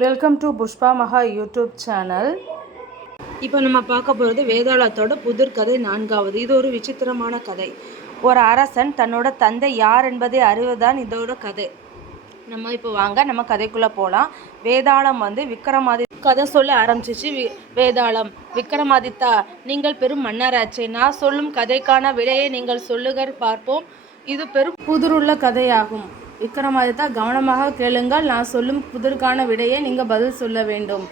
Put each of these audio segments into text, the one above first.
Welcome to Pushpa மகா YouTube channel இப்போ நம்ம பார்க்க போகிறது வேதாளத்தோட புதிர் கதை நான்காவது. இது ஒரு விசித்திரமான கதை. ஒரு அரசன் தன்னோட தந்தை யார் என்பதை அறிவதுதான் இதோட கதை. நம்ம இப்போ வாங்க நம்ம கதைக்குள்ளே போகலாம் வேதாளம் வந்து விக்ரமாதி கதை சொல்ல ஆரம்பிச்சிச்சு. வி வேதாளம் விக்ரமாதித்தா நீங்கள் பெரும் மன்னராச்சே. நான் சொல்லும் கதைக்கான விடையை நீங்கள் சொல்லுகர் பார்ப்போம். இது பெரும் புதிருள்ள கதையாகும். விக்ரமாதித்தா கவனமாக கேளுங்கள். நான் சொல்லும் புதிருக்கான விடையை நீங்கள் பதில் சொல்ல வேண்டும்.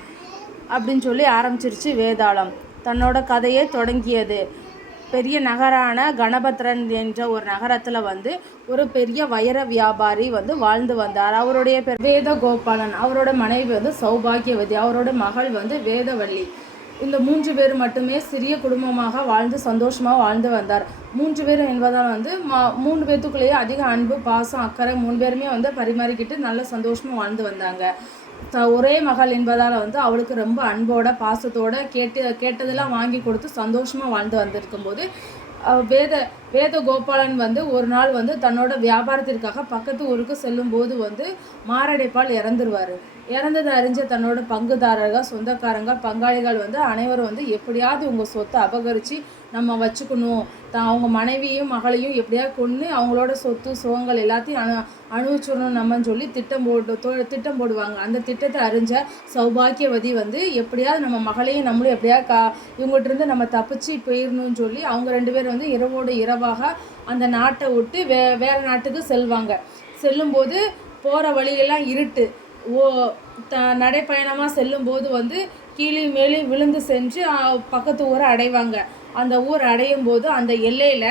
அப்படின்னு சொல்லி ஆரம்பிச்சிருச்சு வேதாளம். தன்னோட கதையை தொடங்கியது. பெரிய நகரான கணபத்ரன் என்ற ஒரு நகரத்தில் வந்து ஒரு பெரிய வைர வியாபாரி வந்து வாழ்ந்து வந்தார். அவருடைய பேர் வேதகோபாலன். அவரோட மனைவி வந்து சௌபாகியவதி. அவரோட மகள் வந்து வேதவள்ளி. இந்த மூன்று பேர் மட்டுமே சிறிய குடும்பமாக வாழ்ந்து சந்தோஷமாக வாழ்ந்து வந்தார். மூன்று பேர் என்பதால் வந்து மா மூணு பேர்த்துக்குள்ளேயே அதிக அன்பு பாசம் அக்கறை மூணு பேருமே வந்து பரிமாறிக்கிட்டு நல்ல சந்தோஷமாக வாழ்ந்து வந்தாங்க. த ஒரே மகள் என்பதால் வந்து அவளுக்கு ரொம்ப அன்போட பாசத்தோட கேட்டு கேட்டதெல்லாம் வாங்கி கொடுத்து சந்தோஷமாக வாழ்ந்து வந்திருக்கும் போது வேத வேத கோபாலன் வந்து ஒரு நாள் வந்து தன்னோட வியாபாரத்திற்காக பக்கத்து ஊருக்கு செல்லும்போது வந்து மாரடைப்பால் இறந்துருவார். இறந்ததை அறிஞ்ச தன்னோட பங்குதாரர்கள் சொந்தக்காரங்க பங்காளிகள் வந்து அனைவரும் வந்து எப்படியாவது உங்கள் சொத்தை அபகரித்து நம்ம வச்சுக்கணும். தான் அவங்க மனைவியும் மகளையும் எப்படியாவது கொன்று அவங்களோட சொத்து சுகங்கள் எல்லாத்தையும் அணு அணுவிச்சிடணும் நம்மன்னு சொல்லி திட்டம் போட்டு திட்டம் போடுவாங்க. அந்த திட்டத்தை அறிஞ்ச சௌபாக்கியவதி வந்து எப்படியாவது நம்ம மகளையும் நம்மளும் எப்படியாவது கா இவங்ககிட்ட இருந்து நம்ம தப்பிச்சு போயிடணும்னு சொல்லி அவங்க ரெண்டு பேரும் வந்து இரவோடு தடவாக அந்த நாட்டை விட்டு வே வேறு நாட்டுக்கு செல்வாங்க. செல்லும்போது போகிற வழியெல்லாம் இருட்டு. ஓ த நடைப்பயணமாக செல்லும்போது வந்து கீழே மேலே விழுந்து சென்று பக்கத்து ஊரை அடைவாங்க. அந்த ஊர் அடையும் போது அந்த எல்லையில்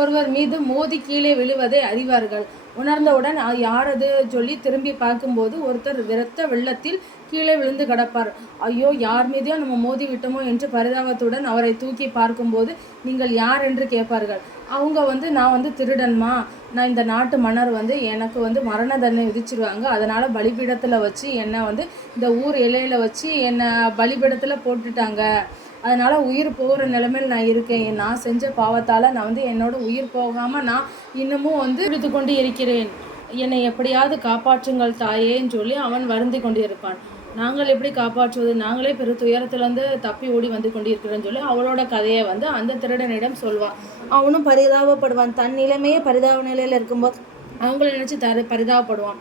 ஒருவர் மீது மோதி கீழே விழுவதை அறிவார்கள். உணர்ந்தவுடன் யாரது சொல்லி திரும்பி பார்க்கும்போது ஒருத்தர் விரத்த வெள்ளத்தில் கீழே விழுந்து கிடப்பார். ஐயோ யார் மீதையோ நம்ம மோதி விட்டோமோ என்று பரிதாபத்துடன் அவரை தூக்கி பார்க்கும்போது நீங்கள் யார் என்று கேட்பார்கள். அவங்க வந்து நான் வந்து திருடன்மா? நான் இந்த நாட்டு மன்னர் வந்து எனக்கு வந்து மரண தண்டனை விதிச்சிருவாங்க. அதனால் பலிபீடத்தில் வச்சு என்னை வந்து இந்த ஊர் இலையில் வச்சு என்னை பலிபீடத்தில் போட்டுட்டாங்க. அதனால் உயிர் போகிற நிலைமையில் நான் இருக்கேன். நான் செஞ்ச பாவத்தால் நான் வந்து என்னோட உயிர் போகாமல் நான் இன்னமும் வந்து இழுத்து கொண்டு இருக்கிறேன். என்னை எப்படியாவது காப்பாற்றுங்கள் தாயேன்னு சொல்லி அவன் வருந்தி கொண்டு இருப்பான் நாங்கள் எப்படி காப்பாற்றுவது? நாங்களே பெரு துயரத்துலேருந்து தப்பி ஓடி வந்து கொண்டிருக்கிறோன்னு சொல்லி அவளோட கதையை வந்து அந்த திருடனிடம் சொல்வான். அவனும் பரிதாபப்படுவான். தன் நிலைமையே பரிதாப நிலையில் இருக்கும்போது அவங்கள நினச்சி தர பரிதாபப்படுவான்.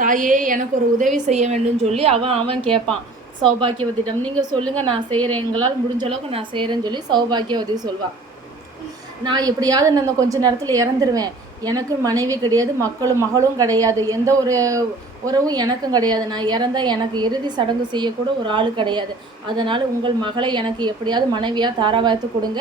தாயே எனக்கு ஒரு உதவி செய்ய வேண்டும் சொல்லி அவன் அவன் கேட்பான். சௌபாக்கியவதியிடம் நீங்கள் சொல்லுங்கள் நான் செய்கிறேன் எங்களால் முடிஞ்ச அளவுக்கு நான் செய்கிறேன்னு சொல்லி சௌபாகியவதி சொல்வாள் நான் எப்படியாவது நான் இந்த கொஞ்ச நேரத்தில் இறந்துருவேன். எனக்கு மனைவி கிடையாது மக்களும் மகளும் கிடையாது. எந்த ஒரு உறவும் எனக்கும் கிடையாது. நான் இறந்தா எனக்கு இறுதி சடங்கு செய்யக்கூட ஒரு ஆள் கிடையாது. அதனால் உங்கள் மகளை எனக்கு எப்படியாவது மனைவியாக தாராவாய்த்து கொடுங்க.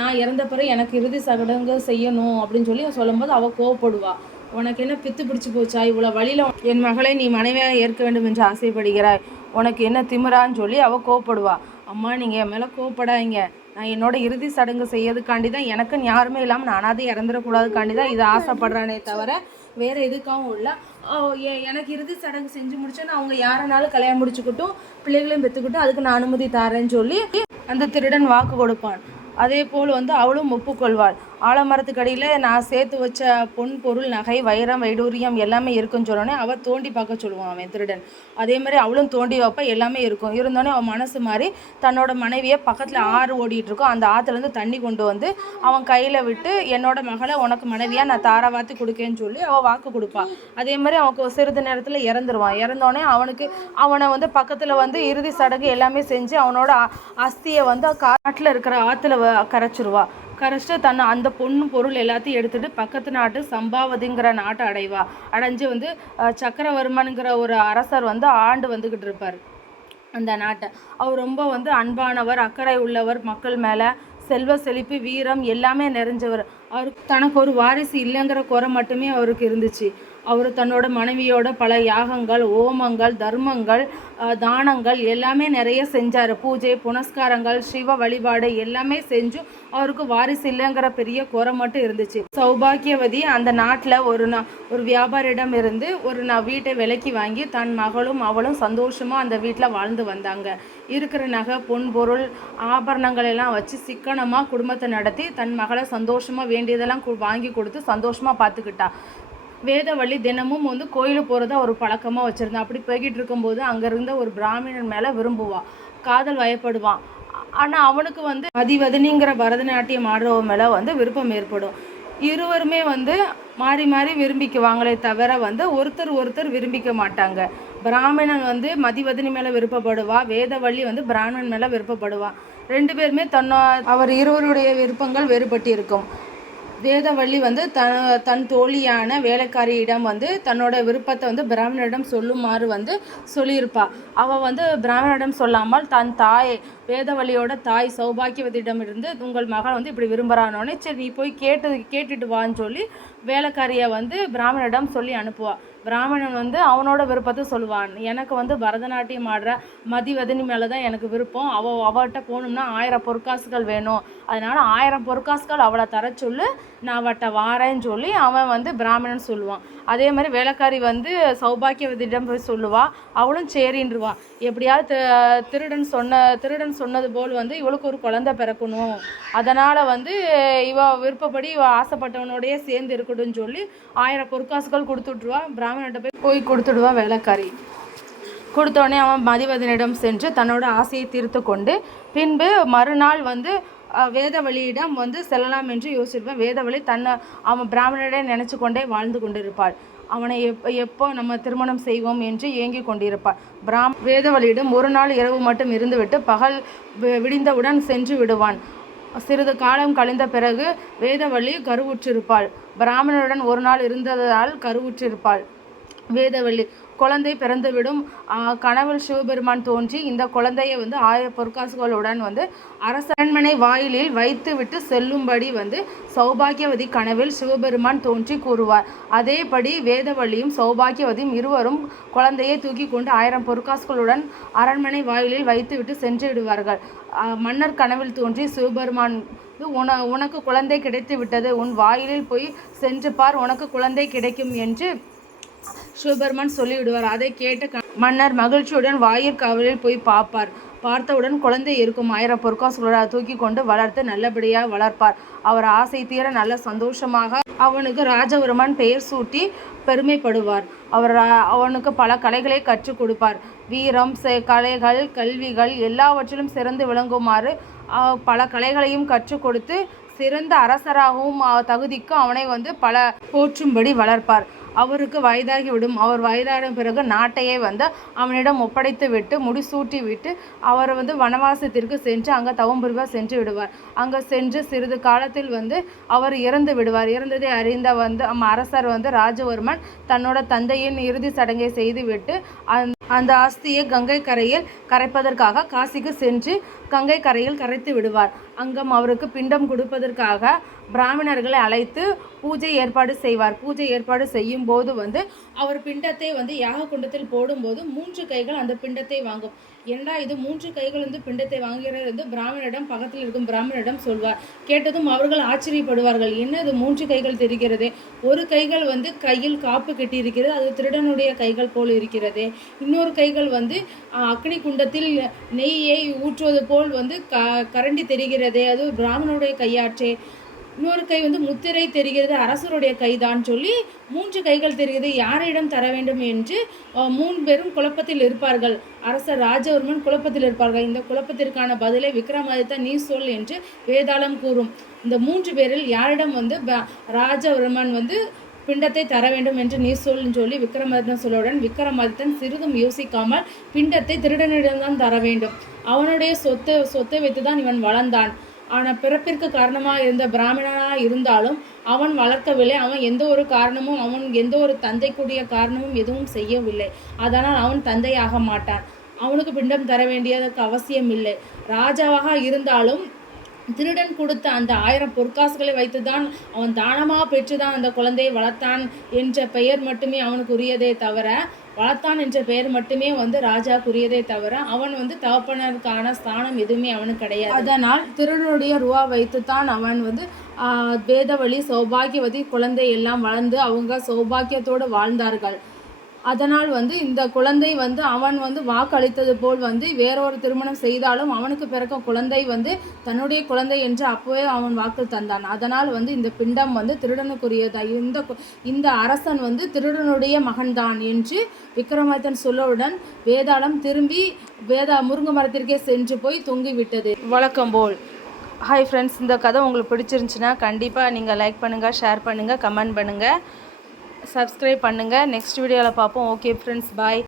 நான் இறந்த பிறகு எனக்கு இறுதி சடங்கு செய்யணும் அப்படின்னு சொல்லி சொல்லும்போது அவள் கோவப்படுவாள் உனக்கு என்ன பித்து பிடிச்சி போச்சா? இவ்வளோ வழியில் என் மகளை நீ மனைவியாக ஏற்க வேண்டும் என்று ஆசைப்படுகிறாய். உனக்கு என்ன திமிரான்னு சொல்லி அவள் கோவப்படுவா. அம்மா நீங்கள் என் மேலே கோவப்படாதீங்க. நான் என்னோட இறுதி சடங்கு செய்யறதுக்காண்டி தான் எனக்குன்னு யாருமே இல்லாமல் நான் இறந்துடக்கூடாதுக்காண்டி தான் இதை ஆசைப்படுறானே தவிர வேறு எதுக்காகவும் இல்லை. எனக்கு இறுதி சடங்கு செஞ்சு முடிச்சோன்னா அவங்க யாரனாலும் கல்யாணம் முடிச்சுக்கிட்டும் பிள்ளைகளையும் பெற்றுக்கிட்டும் அதுக்கு நான் அனுமதி தரேன்னு சொல்லி அந்த திருடன் வாக்கு கொடுப்பான். அதே போல் வந்து அவளும் ஒப்புக்கொள்வாள். ஆலமரத்துக்கு அடியில் நான் சேர்த்து வச்ச பொன் பொருள் நகை வைரம் வைடூரியம் எல்லாமே இருக்குன்னு சொன்னோடனே அவள் தோண்டி பார்க்க சொல்லுவான் அவன் திருடன். அதே மாதிரி அவளும் தோண்டி வைப்பா எல்லாமே இருக்கும். இருந்தோடனே அவன் மனசு மாதிரி தன்னோட மனைவியை பக்கத்தில் ஆறு ஓடிட்டுருக்கோம் அந்த ஆற்றுலேருந்து தண்ணி கொண்டு வந்து அவன் கையில் விட்டு என்னோட மகளை உனக்கு மனைவியாக நான் தாராவாத்தி கொடுக்கேன்னு சொல்லி அவள் வாக்கு கொடுப்பாள் அதே மாதிரி அவனுக்கு சிறிது நேரத்தில் இறந்துருவான். இறந்தோடனே அவனுக்கு அவனை வந்து பக்கத்தில் வந்து இறுதி சடங்கு எல்லாமே செஞ்சு அவனோட அஸ்தியை வந்து காட்டில் இருக்கிற ஆற்றுல கரைச்சிருவா. கரைச்சிட்டு தன்னை அந்த பொண்ணு பொருள் எல்லாத்தையும் எடுத்துட்டு பக்கத்து நாட்டு சம்பாவதிங்கிற நாட்டை அடைவா. அடைஞ்சு வந்து சக்கரவர்மனுங்கிற ஒரு அரசர் வந்து ஆண்டு வந்துக்கிட்டு இருப்பார். அந்த நாட்டை. அவர் ரொம்ப வந்து அன்பானவர் அக்கறை உள்ளவர் மக்கள் மேலே செல்வ செழிப்பு வீரம் எல்லாமே நிறைஞ்சவர். அவருக்கு தனக்கு ஒரு வாரிசு இல்லைங்கிற குறை மட்டுமே அவருக்கு இருந்துச்சு. அவர் தன்னோட மனைவியோட பல யாகங்கள் ஓமங்கள் தர்மங்கள் தானங்கள் எல்லாமே நிறைய செஞ்சார். பூஜை புனஸ்காரங்கள் சிவ வழிபாடு எல்லாமே செஞ்சும் அவருக்கு வாரிசு இல்லைங்கிற பெரிய குறை மட்டும் இருந்துச்சு. சௌபாக்கியவதி அந்த நாட்டில் ஒரு நா ஒரு வியாபாரியிடம் இருந்து ஒரு நான் வீட்டை விலைக்கு வாங்கி தன் மகளும் அவளும் சந்தோஷமாக அந்த வீட்டில் வாழ்ந்து வந்தாங்க. இருக்கிற நகை பொன் பொருள் ஆபரணங்கள் எல்லாம் வச்சு சிக்கனமாக குடும்பத்தை நடத்தி தன் மகளை சந்தோஷமாக வேண்டியதெல்லாம் கு- வாங்கி கொடுத்து சந்தோஷமாக பார்த்துக்கிட்டா வேதவள்ளி தினமும் வந்து கோயிலுக்கு போகிறத ஒரு பழக்கமாக வச்சுருந்தான் அப்படி போய்கிட்டு இருக்கும்போது அங்கே இருந்த ஒரு பிராமணன் மேலே விரும்புவான் காதல் வயப்படுவான் ஆனால் அவனுக்கு வந்து மதிவதனிங்கிற பரதநாட்டியம் ஆடுறவன் மேலே வந்து விருப்பம் ஏற்படும். இருவருமே வந்து மாறி மாறி விரும்பிக்குவாங்களே தவிர வந்து ஒருத்தர் ஒருத்தர் விரும்பிக்க மாட்டாங்க. பிராமணன் வந்து மதிவதனி மேலே விருப்பப்படுவா. வேதவள்ளி வந்து பிராமணன் மேலே விருப்பப்படுவா. ரெண்டு பேருமே தன்னோ அவர் இருவருடைய விருப்பங்கள் வேறுபட்டு இருக்கும் வேதவள்ளி வந்து த தன் தோழியான வேலைக்காரியிடம் வந்து தன்னோட விருப்பத்தை வந்து பிராமணரிடம் சொல்லுமாறு வந்து சொல்லியிருப்பா. அவள் வந்து பிராமணரிடம் சொல்லாமல் தன் தாய் வேதவள்ளியோட தாய் சௌபாக்கியவதியிடமிருந்து உங்கள் மகன் வந்து இப்படி விரும்புகிறானோடனே சரி நீ போய் கேட்டு கேட்டுட்டு வான்னு சொல்லி வேலைக்காரியை வந்து பிராமணரிடம் சொல்லி அனுப்புவா. பிராமணன் வந்து அவனோட விருப்பத்தை சொல்லுவான். எனக்கு வந்து பரதநாட்டியம் ஆடுற மதிவதனி மேலே தான் எனக்கு விருப்பம். அவ அவட்ட போகணும்னா ஆயிரம் பொற்காசுகள் வேணும். அதனால் ஆயிரம் பொற்காசுகள் அவளை தர சொல்லு. நான் அவட்ட வாரேன்னு சொல்லி அவன் வந்து பிராமணன் சொல்லுவான். அதே மாதிரி வேலைக்காரி வந்து சௌபாக்கியவதியிடம் போய் சொல்லுவா. அவளும் சரின்றுவா. எப்படியாவது திருடன் சொன்ன திருடன் சொன்னது போல் வந்து இவளுக்கு ஒரு குழந்தை பிறக்கணும். அதனால் வந்து இவ விருப்பப்படி இவ ஆசைப்பட்டவனோடய சேர்ந்து இருக்கட்டும்னு சொல்லி ஆயிரம் பொற்காசுகள் கொடுத்துட்ருவா. பிராமணன்ட்ட போய் போய் கொடுத்துடுவா வேலைக்காரி. கொடுத்தோடனே அவன் மதிவதனிடம் சென்று தன்னோட ஆசையை தீர்த்து கொண்டு பின்பு மறுநாள் வந்து வேத வழியிடம் வந்து செல்லலாம் என்று யோசிச்சிருப்பான் வேதவழி தன்னை அவன் பிராமணரை நினச்சி கொண்டே வாழ்ந்து கொண்டிருப்பாள். அவனை எப் எப்போ நம்ம திருமணம் செய்வோம் என்று ஏங்கிக் கொண்டிருப்பாள். பிராம் வேதவழியிடம் ஒரு நாள் இரவு மட்டும் இருந்துவிட்டு பகல் வி- விடிந்தவுடன் சென்று விடுவான். சிறிது காலம் கழிந்த பிறகு வேதவழி கருவுற்றிருப்பாள். பிராமணருடன் ஒரு நாள் இருந்ததால் கருவுற்றிருப்பாள். வேதவள்ளி. குழந்தை பிறந்துவிடும். கனவில் சிவபெருமான் தோன்றி இந்த குழந்தையை வந்து ஆயிரம் பொற்காசுகளுடன் வந்து அரசன்மனை வாயிலில் வைத்துவிட்டு செல்லும்படி வந்து சௌபாகியவதி கனவில் சிவபெருமான் தோன்றி கூறுவார். அதேபடி வேதவள்ளியும் சௌபாகியவதியும் இருவரும் குழந்தையை தூக்கி கொண்டு ஆயிரம் பொற்காசுகளுடன் அரண்மனை வாயிலில் வைத்துவிட்டு சென்று விடுவார்கள் மன்னர் கனவில் தோன்றி சிவபெருமான் உன உனக்கு குழந்தை கிடைத்து விட்டது உன் வாயிலில் போய் சென்று பார். உனக்கு குழந்தை கிடைக்கும் என்று சிவபெருமான் சொல்லிவிடுவார். அதை கேட்ட மன்னர் மகிழ்ச்சியுடன் வாயிற்காவலில் போய் பார்ப்பார். பார்த்தவுடன் குழந்தை இருக்கும் ஆயிரம் பொற்காசுகளோட தூக்கி கொண்டு வளர்த்து நல்லபடியாக வளர்ப்பார். அவர் ஆசை தீர நல்ல சந்தோஷமாக அவனுக்கு ராஜவர்மன் பெயர் சூட்டி பெருமைப்படுவார். அவர் அவனுக்கு பல கலைகளை கற்றுக் கொடுப்பார். வீரம் செ- கலைகள் கல்விகள் எல்லாவற்றிலும் சிறந்து விளங்குமாறு பல கலைகளையும் கற்றுக் கொடுத்து சிறந்த அரசராகவும் தகுதிக்கு அவனை வந்து பல போற்றும்படி வளர்ப்பார். அவருக்கு வயதாகிவிடும். அவர் வயதான பிறகு நாட்டையே வந்து அவனிடம் ஒப்படைத்து விட்டு முடிசூட்டி விட்டு அவர் வந்து வனவாசத்திற்கு சென்று அங்கே தவம் சென்று விடுவார். அங்கே சென்று சிறிது காலத்தில் வந்து அவர் இறந்து விடுவார். இறந்ததை அறிந்த வந்து அரசர் வந்து ராஜவர்மன் தன்னோட தந்தையின் இறுதி சடங்கை செய்துவிட்டு அந்த அந்த ஆஸ்தியை கங்கை கரையில் கரைப்பதற்காக காசிக்கு சென்று கங்கை கரையில் கரைத்து விடுவார். அங்கம் அவருக்கு பிண்டம் கொடுப்பதற்காக பிராமணர்களை அழைத்து பூஜை ஏற்பாடு செய்வார். பூஜை ஏற்பாடு செய்யும் போது வந்து அவர் பிண்டத்தை வந்து யாக குண்டத்தில் போடும்போது மூன்று கைகள் அந்த பிண்டத்தை வாங்கும். ஏண்டா இது மூன்று கைகள் வந்து பிண்டத்தை வாங்குகிறது வந்து பிராமணரிடம் பக்கத்தில் இருக்கும் பிராமணரிடம் சொல்வார். கேட்டதும் அவர்கள் ஆச்சரியப்படுவார்கள். என்ன இது மூன்று கைகள் தெரிகிறது? ஒரு கைகள் வந்து கையில் காப்பு கட்டியிருக்கிறது அது திருடனுடைய கைகள் போல் இருக்கிறது. இன்னொரு கைகள் வந்து அக்னி குண்டத்தில் நெய்யை ஊற்றுவது போல் வந்து க கரண்டி தெரிகிறதே அது பிராமணனுடைய கையாற்றே. இன்னொரு கை வந்து முத்திரை தெரிகிறது அரசருடைய கைதான் சொல்லி மூன்று கைகள் தெரிகிறது. யாரிடம் தர வேண்டும் என்று மூன்று பேரும் குழப்பத்தில் இருப்பார்கள். அரசர் ராஜவர்மன் குழப்பத்தில் இருப்பார்கள். இந்த குழப்பத்திற்கான பதிலை விக்ரமாதித்த நீ சொல் என்று வேதாளம் கூறும். இந்த மூன்று பேரில் யாரிடம் வந்து ராஜவர்மன் வந்து பிண்டத்தை தர வேண்டும் என்று நீ சொல்லுன்னு சொல்லி விக்ரமாதித்தன் சொல்லவுடன் விக்ரமாதித்தன் சிறிதும் யோசிக்காமல் பிண்டத்தை திருடனிடம்தான் தர வேண்டும். அவனுடைய சொத்தை சொத்தை வைத்து தான் இவன் வளர்ந்தான். ஆனால் பிறப்பிற்கு காரணமாக இருந்த பிராமணனாக இருந்தாலும் அவன் வளர்க்கவில்லை. அவன் எந்த ஒரு காரணமும் அவன் எந்த ஒரு தந்தைக்குரிய காரணமும் எதுவும் செய்யவில்லை. அதனால் அவன் தந்தையாக மாட்டான். அவனுக்கு பிண்டம் தர வேண்டியதற்கு அவசியம் இல்லை. ராஜாவாக இருந்தாலும் திருடன் கொடுத்த அந்த ஆயிரம் பொற்காசுகளை வைத்துதான் அவன் தானமாக பெற்றுதான் அந்த குழந்தையை வளர்த்தான் என்ற பெயர் மட்டுமே அவனுக்கு உரியதே தவிர வளர்த்தான் என்ற பெயர் மட்டுமே வந்து ராஜாக்குரியதே தவிர அவன் வந்து தகப்பனருக்கான ஸ்தானம் எதுவுமே அவனுக்கு கிடையாது. அதனால் திருடனுடைய ரூபா வைத்துத்தான் அவன் வந்து ஆஹ், வேதவழி சௌபாகியவதி குழந்தை எல்லாம் வளர்ந்து அவங்க சௌபாகியத்தோடு வாழ்ந்தார்கள். அதனால் வந்து இந்த குழந்தை வந்து அவன் வந்து வாக்களித்தது போல் வந்து வேறொரு திருமணம் செய்தாலும் அவனுக்கு பிறக்க குழந்தை வந்து தன்னுடைய குழந்தை என்று அப்போவே அவன் வாக்கு தந்தான். அதனால் வந்து இந்த பிண்டம் வந்து திருடனுக்குரியதா. இந்த இந்த அரசன் வந்து திருடனுடைய மகன்தான் என்று விக்ரமாதித்தன் சொல்லவுடன் வேதாளம் திரும்பி வேதா முருங்கை மரத்திற்கே சென்று போய் தொங்கிவிட்டது. வழக்கம் போல். ஹாய் ஃப்ரெண்ட்ஸ் இந்த கதை உங்களுக்கு பிடிச்சிருந்துச்சுன்னா கண்டிப்பாக நீங்கள் லைக் பண்ணுங்கள் ஷேர் பண்ணுங்கள் கமெண்ட் பண்ணுங்கள் சப்ஸ்கிரைப் பண்ணுங்கள் நெக்ஸ்ட் வீடியோவில் பார்ப்போம். Okay friends bye